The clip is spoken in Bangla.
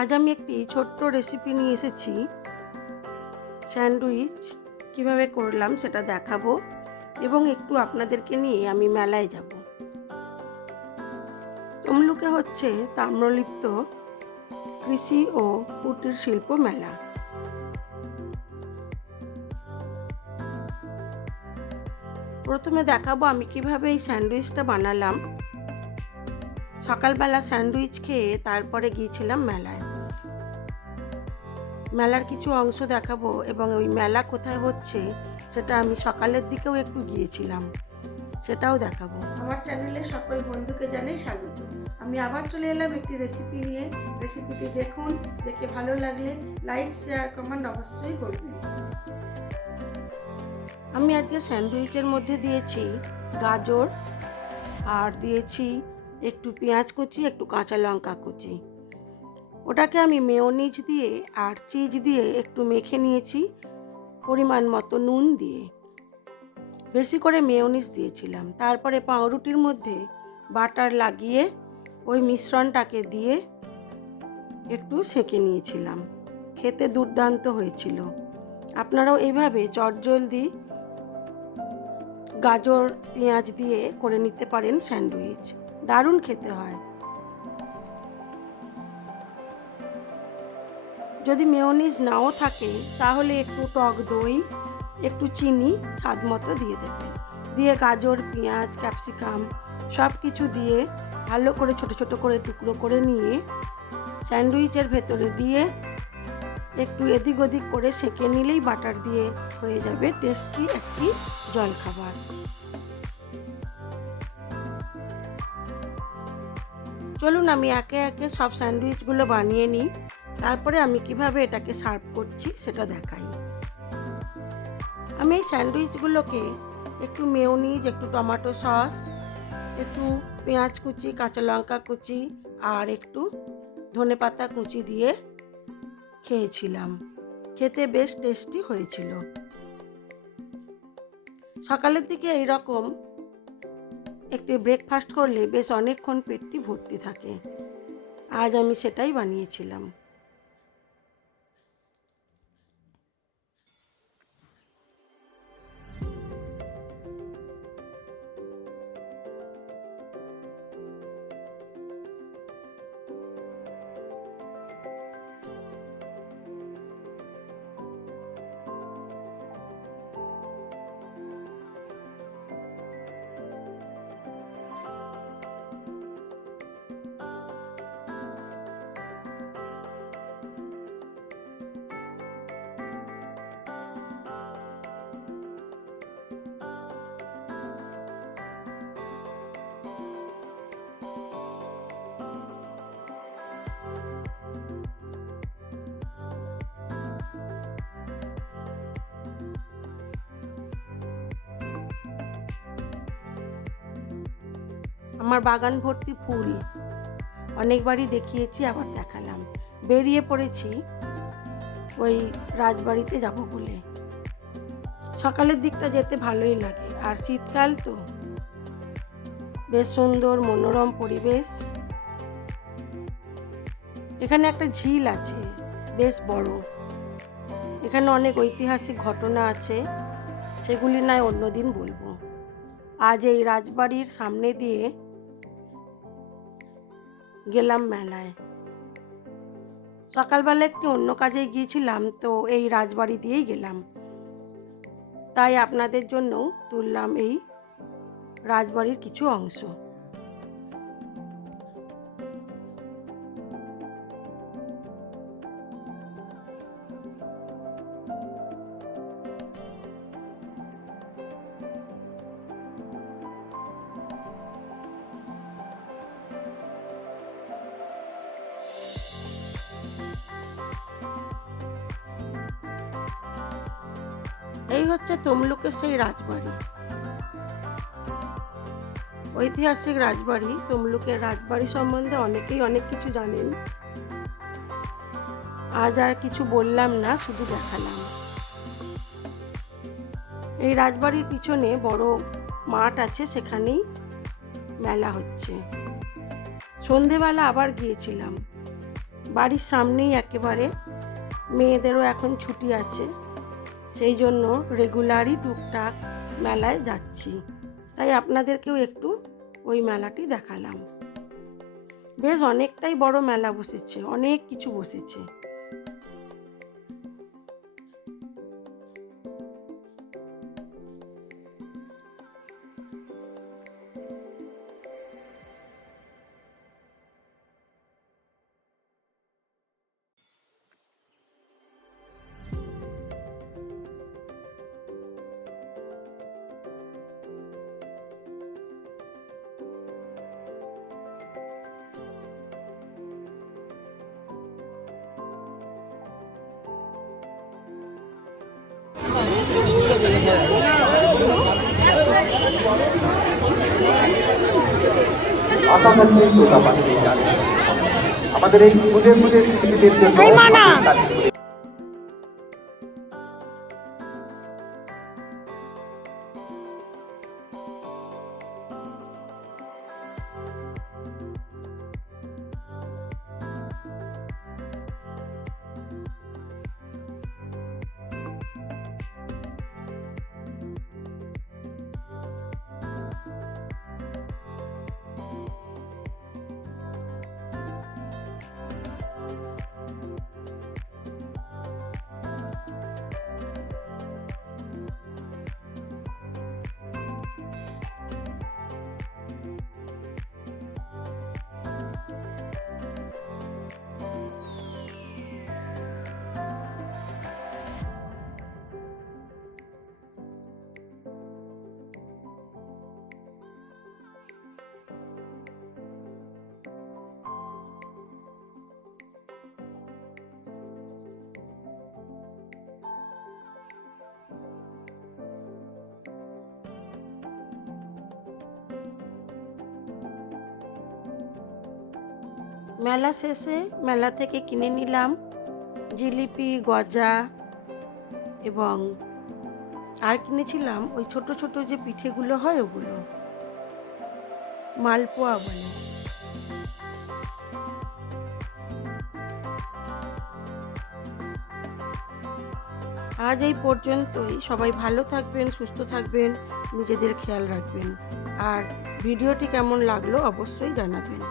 আজ আমি একটি ছোট্ট রেসিপি নিয়ে এসেছি। স্যান্ডউইচ কিভাবে করলাম সেটা দেখাবো এবং একটু আপনাদেরকে নিয়ে আমি মেলায় যাব। তমলুকে হচ্ছে তাম্রলিপ্ত কৃষি ও কুটির শিল্প মেলা। প্রথমে দেখাবো আমি কিভাবে এই স্যান্ডউইচটা বানালাম। সকালবেলা স্যান্ডউইচ খেয়ে তারপরে গিয়েছিলাম মেলায়। মেলার কিছু অংশ দেখাবো এবং ওই মেলা কোথায় হচ্ছে সেটা আমি সকালের দিকেও একটু গিয়েছিলাম, সেটাও দেখাবো। আমার চ্যানেলে সকল বন্ধুকে জানাই স্বাগত। আমি আবার চলে এলাম একটি রেসিপি নিয়ে। রেসিপিটি দেখুন, দেখে ভালো লাগলে লাইক শেয়ার কমেন্ট অবশ্যই করবেন। আমি আজকে স্যান্ডউইচের মধ্যে দিয়েছি গাজর আর দিয়েছি একটু পেঁয়াজ কুচি, একটু কাঁচা লঙ্কা কুচি। ওটাকে আমি মেয়োনিজ দিয়ে আর চিজ দিয়ে একটু মেখে নিয়েছি, পরিমাণ মতো নুন দিয়ে। বেশি করে মেয়োনিজ দিয়েছিলাম। তারপরে পাউরুটির মধ্যে বাটার লাগিয়ে ওই মিশ্রণটাকে দিয়ে একটু সেঁকে নিয়েছিলাম। খেতে দুর্দান্ত হয়েছিল। আপনারাও এইভাবে চটজলদি গাজর পেঁয়াজ দিয়ে করে নিতে পারেন স্যান্ডউইচ, দারুণ খেতে হয়। যদি মেয়োনিজ নাও থাকে তাহলে একটু টক দই, একটু চিনি স্বাদ মতো দিয়ে দেবেন। দিয়ে গাজর পেঁয়াজ ক্যাপসিকাম সব কিছু দিয়ে ভালো করে ছোট ছোট করে টুকরো করে নিয়ে স্যান্ডউইচের ভেতরে দিয়ে একটু এদিক ওদিক করে সেঁকে নিলেই বাটার দিয়ে হয়ে যাবে টেস্টি একটি জলখাবার। চলুন আমি একে একে সব স্যান্ডউইচগুলো বানিয়ে নিই, তারপরে আমি কিভাবে এটাকে সার্ভ করছি সেটা দেখাই। আমি এই স্যান্ডউইচগুলোকে একটু মেয়োনিজ, একটু টমেটো সস, একটু পেঁয়াজ কুচি, কাঁচা লঙ্কা কুচি আর একটু ধনেপাতা কুচি দিয়ে খেয়েছিলাম। খেতে বেশ টেস্টি হয়েছিল। সকালের দিকে এইরকম একটি ব্রেকফাস্ট করলে বেশ অনেকক্ষণ পেটটি ভর্তি থাকে। আজ আমি সেটাই বানিয়েছিলাম। আমার বাগান ভর্তি ফুল, অনেকবারই দেখিয়েছি, আবার দেখালাম। বেরিয়ে পড়েছি ওই রাজবাড়িতে যাব বলে। সকালের দিকটা যেতে ভালোই লাগে, আর শীতকাল তো বেশ সুন্দর মনোরম পরিবেশ। এখানে একটা ঝিল আছে বেশ বড়। এখানে অনেক ঐতিহাসিক ঘটনা আছে, সেগুলি নয় অন্যদিন বলবো। আজ এই রাজবাড়ির সামনে দিয়ে গেলাম মেলায়। সকালবেলা একটি অন্য কাজে গিয়েছিলাম, তো এই রাজবাড়ি দিয়েই গেলাম। তাই আপনাদের জন্যও তুললাম এই রাজবাড়ির কিছু অংশ। এই হচ্ছে তমলুকের সেই রাজবাড়ি, ঐতিহাসিক রাজবাড়ি। তমলুকের রাজবাড়ি সম্বন্ধে অনেকেই অনেক কিছু জানেন। আজ আর কিছু বললাম না, শুধু দেখালাম। এই রাজবাড়ির পিছনে বড় মাঠ আছে, সেখানেই মেলা হচ্ছে। সন্ধেবেলা আবার গিয়েছিলাম। বাড়ির সামনেই একেবারে, মেয়েদেরও এখন ছুটি আছে, সেই জন্য রেগুলারই টুকটাক মেলায় যাচ্ছি, তাই আপনাদেরকেও একটু ওই মেলাটি দেখালাম। বেশ অনেকটাই বড় মেলা বসেছে, অনেক কিছু বসেছে। আমাদের এই খুদে খুদে শিশুদের জন্য মেলা শেষে মেলা থেকে কিনে নিলাম জিলিপি, গজা এবং আর কিনেছিলাম ওই ছোট ছোট যে পিঠেগুলো হয় ওগুলো, মালপোয়া বলে। আজ এই পর্যন্তই। সবাই ভালো থাকবেন, সুস্থ থাকবেন, নিজেদের খেয়াল রাখবেন। আর ভিডিওটি কেমন লাগলো অবশ্যই জানাবেন।